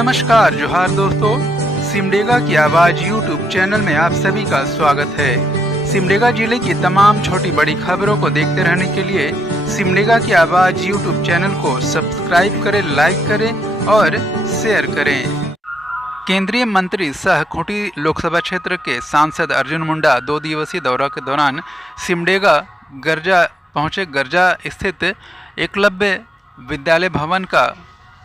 नमस्कार जोहार दोस्तों, सिमडेगा की आवाज यूट्यूब चैनल में आप सभी का स्वागत है। सिमडेगा जिले की तमाम छोटी बड़ी खबरों को देखते रहने के लिए सिमडेगा की आवाज यूट्यूब चैनल को सब्सक्राइब करें, लाइक करें और शेयर करें। केंद्रीय मंत्री सह खूंटी लोकसभा क्षेत्र के सांसद अर्जुन मुंडा 2 दिवसीय दौरा के दौरान सिमडेगा गर्जा पहुंचे। गर्जा स्थित एकलव्य विद्यालय भवन का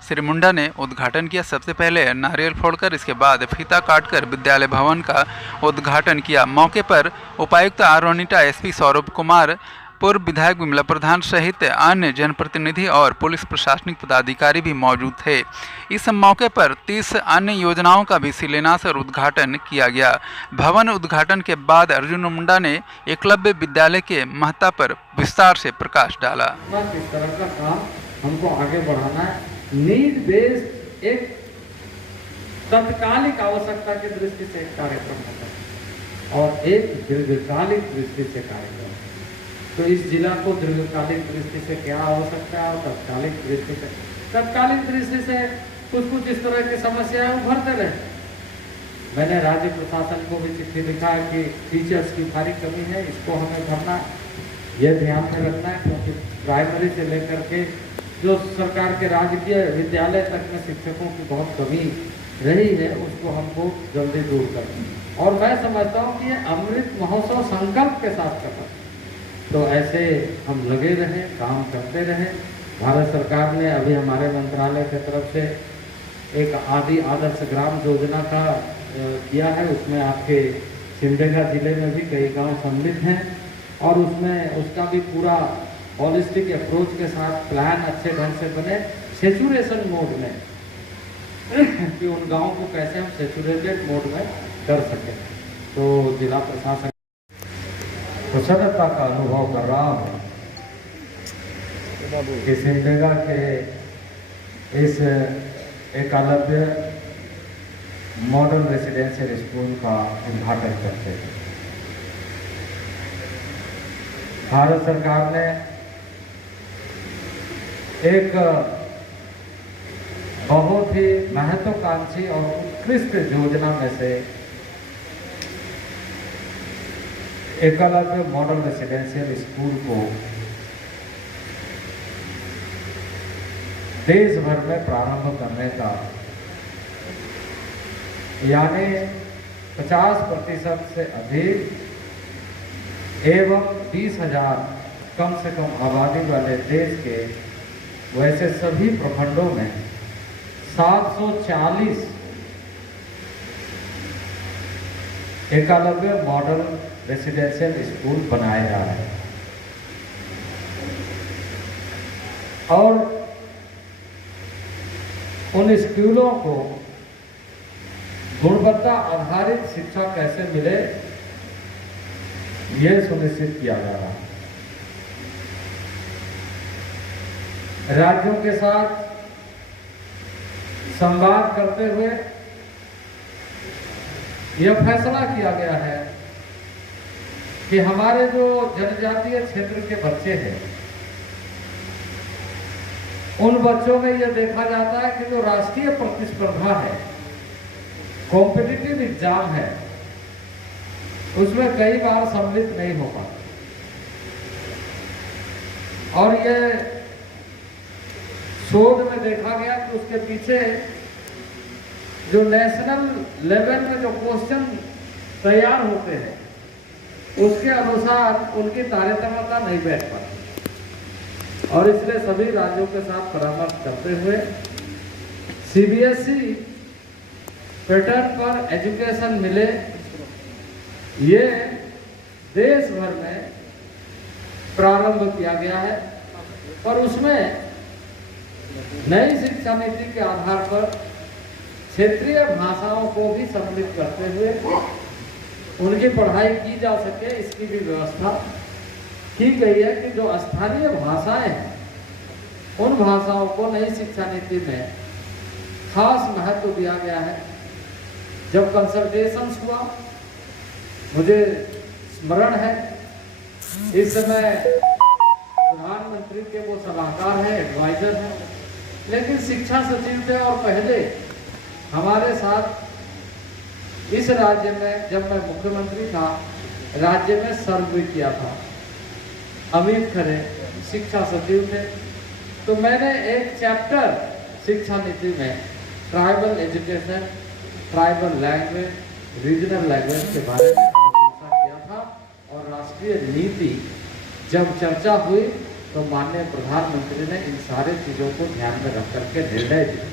श्री मुंडा ने उद्घाटन किया। सबसे पहले नारियल फोड़कर इसके बाद फीता काटकर विद्यालय भवन का उद्घाटन किया। मौके पर उपायुक्त आरोनिटा, एसपी सौरभ कुमार, पूर्व विधायक विमला प्रधान सहित अन्य जनप्रतिनिधि और पुलिस प्रशासनिक पदाधिकारी भी मौजूद थे। इस मौके पर 30 अन्य योजनाओं का भी शिलान्यास और उद्घाटन किया गया। भवन उद्घाटन के बाद अर्जुन मुंडा ने एकलव्य विद्यालय के महत्ता पर विस्तार से प्रकाश डाला। इस तरह का काम हमको आगे बढ़ाना है। नीड बेस्ड एक तत्कालिक आवश्यकता की दृष्टि से एक कार्यक्रम होता है और एक दीर्घकालिक दृष्टि से कार्यक्रम। तो इस जिला को दीर्घकालिक दृष्टि से क्या आवश्यकता है और तत्कालिक दृष्टि से, तत्कालिक दृष्टि से कुछ इस तरह की समस्याएं उभरते रहे। मैंने राज्य प्रशासन को भी चिट्ठी लिखा है कि टीचर्स की भारी कमी है, इसको हमें भरना, यह ध्यान में रखना है, क्योंकि प्राइमरी से लेकर के जो सरकार के राजकीय विद्यालय तक में शिक्षकों की बहुत कमी रही है, उसको हमको जल्दी दूर करना। और मैं समझता हूँ कि ये अमृत महोत्सव संकल्प के साथ करना, तो ऐसे हम लगे रहें, काम करते रहें। भारत सरकार ने अभी हमारे मंत्रालय की तरफ से एक आदि आदर्श ग्राम योजना का किया है। उसमें आपके सिमडेगा जिले में भी कई गांव सम्मिलित हैं और उसमें उसका भी पूरा हॉलिस्टिक अप्रोच के साथ प्लान अच्छे ढंग से बने, सेचुरेशन मोड में कि उन गाँव को कैसे हम सेचुरेटेड मोड में कर सकें। तो जिला प्रशासन प्रसन्नता का अनुभव कर रहा हूँ कि सिमडेगा के इस एकलव्य मॉडल रेसिडेंशियल स्कूल का उद्घाटन करते हैं। भारत सरकार ने एक बहुत ही महत्वाकांक्षी और उत्कृष्ट योजना में से एकलव्य मॉडल रेसिडेंशियल स्कूल को देश भर में प्रारंभ करने का, यानी 50% से अधिक एवं 20,000 कम से कम आबादी वाले देश के वैसे सभी प्रखंडों में 740 एकलव्य मॉडल रेसिडेंशियल स्कूल बनाए जा रहे हैं और उन स्कूलों को गुणवत्ता आधारित शिक्षा कैसे मिले, यह सुनिश्चित किया जा रहा है। राज्यों के साथ संवाद करते हुए यह फैसला किया गया है कि हमारे जो जनजातीय क्षेत्र के बच्चे हैं, उन बच्चों में यह देखा जाता है कि जो राष्ट्रीय प्रतिस्पर्धा है, कॉम्पिटिटिव एग्जाम है, उसमें कई बार सम्मिलित नहीं हो पाता। और यह शोध में देखा गया कि उसके पीछे जो नेशनल लेवल में जो क्वेश्चन तैयार होते हैं, उसके अनुसार उनकी तारतम्यता नहीं बैठ पाती। और इसलिए सभी राज्यों के साथ परामर्श करते हुए सीबीएसई पैटर्न पर एजुकेशन मिले, ये देश भर में प्रारंभ किया गया है। और उसमें नई शिक्षा नीति के आधार पर क्षेत्रीय भाषाओं को भी सम्मिलित करते हुए उनकी पढ़ाई की जा सके, इसकी भी व्यवस्था की गई है कि जो स्थानीय भाषाएं हैं, उन भाषाओं को नई शिक्षा नीति में खास महत्व दिया गया है। जब कंसल्टेशंस हुआ, मुझे स्मरण है इस समय प्रधानमंत्री के वो सलाहकार हैं, एडवाइजर हैं, लेकिन शिक्षा सचिव थे और पहले हमारे साथ इस राज्य में जब मैं मुख्यमंत्री था, राज्य में सर्व भी किया था। अमित खरे शिक्षा सचिव थे, तो मैंने एक चैप्टर शिक्षा नीति में tribal education, tribal language, regional language के बारे में अनुशंसा किया था। और राष्ट्रीय नीति जब चर्चा हुई तो माननीय प्रधानमंत्री ने इन सारे चीजों को ध्यान में रख करके निर्णय दिया।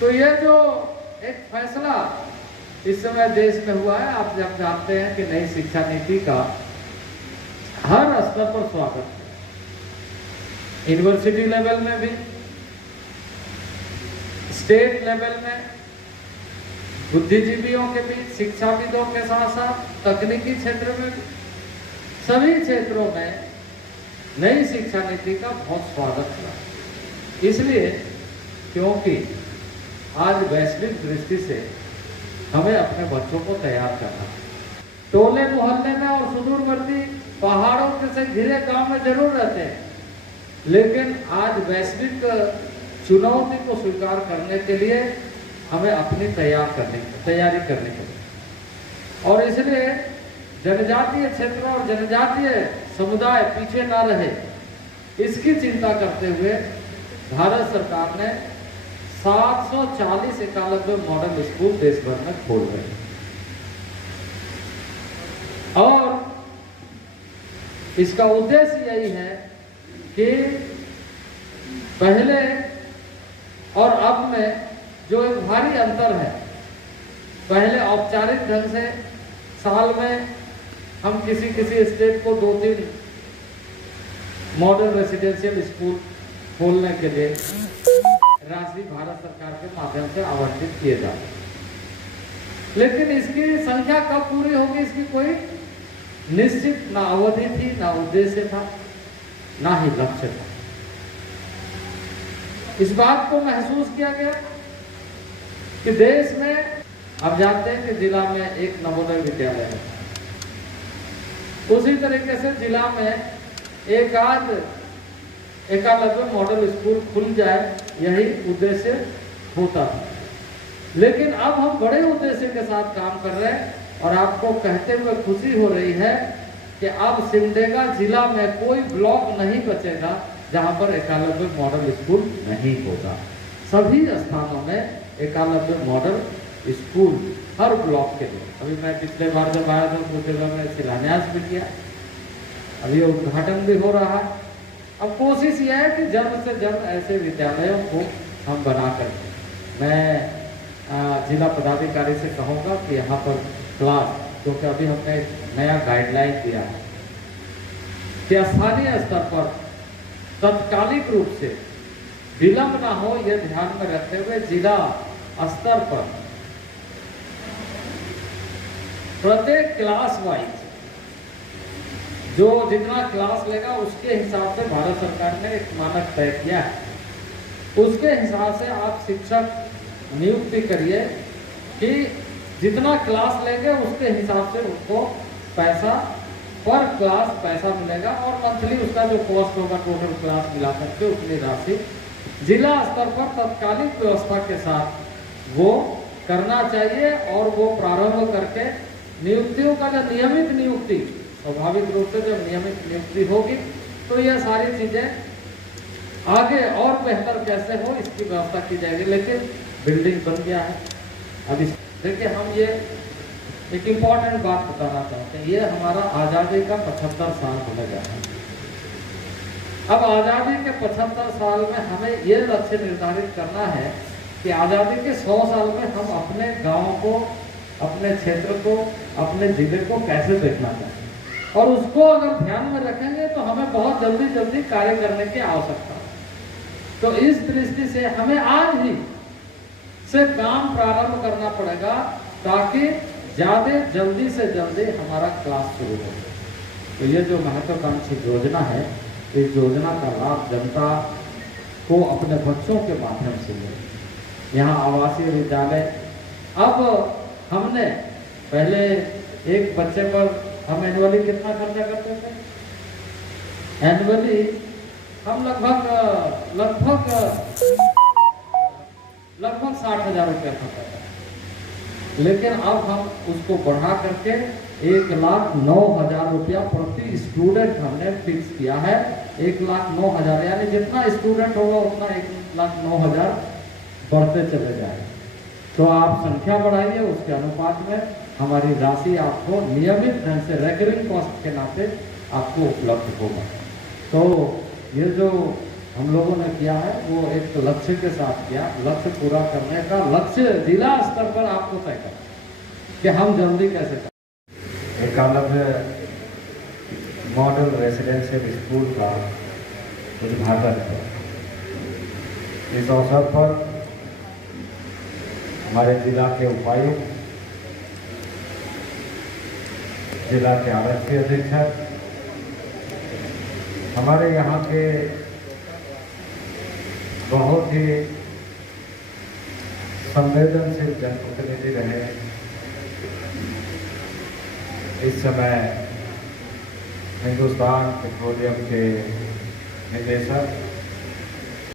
तो ये जो एक फैसला इस समय देश में हुआ है, आप जब जानते हैं कि नई शिक्षा नीति का हर स्तर पर स्वागत है, यूनिवर्सिटी लेवल में भी, स्टेट लेवल में, बुद्धिजीवियों के बीच, शिक्षाविदों के साथ साथ तकनीकी क्षेत्र में भी, सभी क्षेत्रों में नई शिक्षा नीति का बहुत स्वागत हुआ। इसलिए क्योंकि आज वैश्विक दृष्टि से हमें अपने बच्चों को तैयार करना है। टोले मोहल्ले में और सुदूरवर्ती पहाड़ों के से घिरे गांव में जरूर रहते हैं, लेकिन आज वैश्विक चुनौती को स्वीकार करने के लिए हमें अपनी तैयारी करनी चाहिए। और इसलिए जनजातीय क्षेत्र और जनजातीय समुदाय पीछे ना रहे, इसकी चिंता करते हुए भारत सरकार ने 740 एकलव्य मॉडल स्कूल देश भर में खोल रहे हैं। और इसका उद्देश्य यही है कि पहले और अब में जो एक भारी अंतर है, पहले औपचारिक ढंग से साल में हम किसी स्टेट को 2-3 मॉडल रेसिडेंशियल स्कूल खोलने के लिए राशि भारत सरकार के माध्यम से आवंटित किए जाते, लेकिन इसकी संख्या कब पूरी होगी इसकी कोई निश्चित ना अवधि थी, ना उद्देश्य था, ना ही लक्ष्य था। इस बात को महसूस किया गया कि देश में, आप जानते हैं कि जिला में एक नवोदय विद्यालय है, उसी तरीके से जिला में एक आध एकलव्य मॉडल स्कूल खुल जाए, यही उद्देश्य होता था। लेकिन अब हम बड़े उद्देश्य के साथ काम कर रहे हैं और आपको कहते हुए खुशी हो रही है कि अब सिमडेगा जिला में कोई ब्लॉक नहीं बचेगा जहां पर एकलव्य मॉडल स्कूल नहीं होगा। सभी स्थानों में एकलव्य मॉडल स्कूल हर ब्लॉक के लिए। अभी मैं पिछले बार जब आया था तो जगह में शिलान्यास भी किया, अभी उद्घाटन भी हो रहा है। अब कोशिश यह है कि जल्द से जल्द ऐसे विद्यालयों को हम बना करके, मैं जिला पदाधिकारी से कहूँगा कि यहाँ पर क्लास, क्योंकि अभी हमने नया गाइडलाइन दिया है कि स्थानीय स्तर पर तत्कालिक रूप से विलंब ना हो, यह ध्यान में रखते हुए जिला स्तर पर प्रत्येक क्लास वाइज जो जितना क्लास लेगा उसके हिसाब से भारत सरकार ने एक मानक तय किया है, उसके हिसाब से आप शिक्षक नियुक्ति करिए कि जितना क्लास लेंगे उसके हिसाब से उनको पैसा पर क्लास पैसा मिलेगा और मंथली उसका जो कॉस्ट होगा टोटल क्लास मिला करके उतनी राशि जिला स्तर पर तत्कालिक व्यवस्था के साथ वो करना चाहिए। और वो प्रारंभ करके नियुक्तियों का जो नियमित नियुक्ति, स्वाभाविक रूप से जब नियमित नियुक्ति होगी तो यह सारी चीजें आगे और बेहतर कैसे हो इसकी व्यवस्था की जाएगी। लेकिन बिल्डिंग बन गया है। अब इस देखिए, हम ये एक इम्पॉर्टेंट बात बताना चाहते हैं, ये हमारा आज़ादी का 75 साल होने जा रहा है। अब आज़ादी के 75 साल में हमें ये लक्ष्य निर्धारित करना है कि आज़ादी के 100 साल में हम अपने गांव को, अपने क्षेत्र को, अपने जिले को कैसे देखना चाहिए। और उसको अगर ध्यान में रखेंगे तो हमें बहुत जल्दी कार्य करने की आवश्यकता है। तो इस दृष्टि से हमें आज ही से काम प्रारंभ करना पड़ेगा ताकि ज़्यादा जल्दी से जल्दी हमारा क्लास शुरू हो। तो ये जो महत्वाकांक्षी योजना है, इस योजना का लाभ जनता को अपने बच्चों के माध्यम से मिले। यहाँ आवासीय विद्यालय, अब हमने पहले एक बच्चे पर हम एनुअली कितना खर्चा करते थे? एनुअली हम लगभग लगभग 60,000 रुपया खर्च आता है। लेकिन अब हम उसको बढ़ा करके 1,09,000 रुपया प्रति स्टूडेंट हमने फिक्स किया है। 1,09,000 यानी जितना स्टूडेंट होगा उतना 1,09,000 बढ़ते चले जाएंगे। तो आप संख्या बढ़ाइए, उसके अनुपात में हमारी राशि आपको नियमित ढंग से रेकरिंग कॉस्ट के नाते आपको उपलब्ध होगा। तो ये जो हम लोगों ने किया है वो एक लक्ष्य के साथ किया। लक्ष्य पूरा करने का लक्ष्य जिला स्तर पर आपको तय करना कि हम जल्दी कैसे करें। एक अलग मॉडल रेसिडेंशियल स्कूल का उद्घाटन है। इस अवसर पर हमारे जिला के उपायुक्त, जिला के आरक्षी अधीक्षक, हमारे यहाँ के बहुत ही संवेदनशील जनप्रतिनिधि रहे। इस समय हिंदुस्तान पेट्रोलियम के निदेशक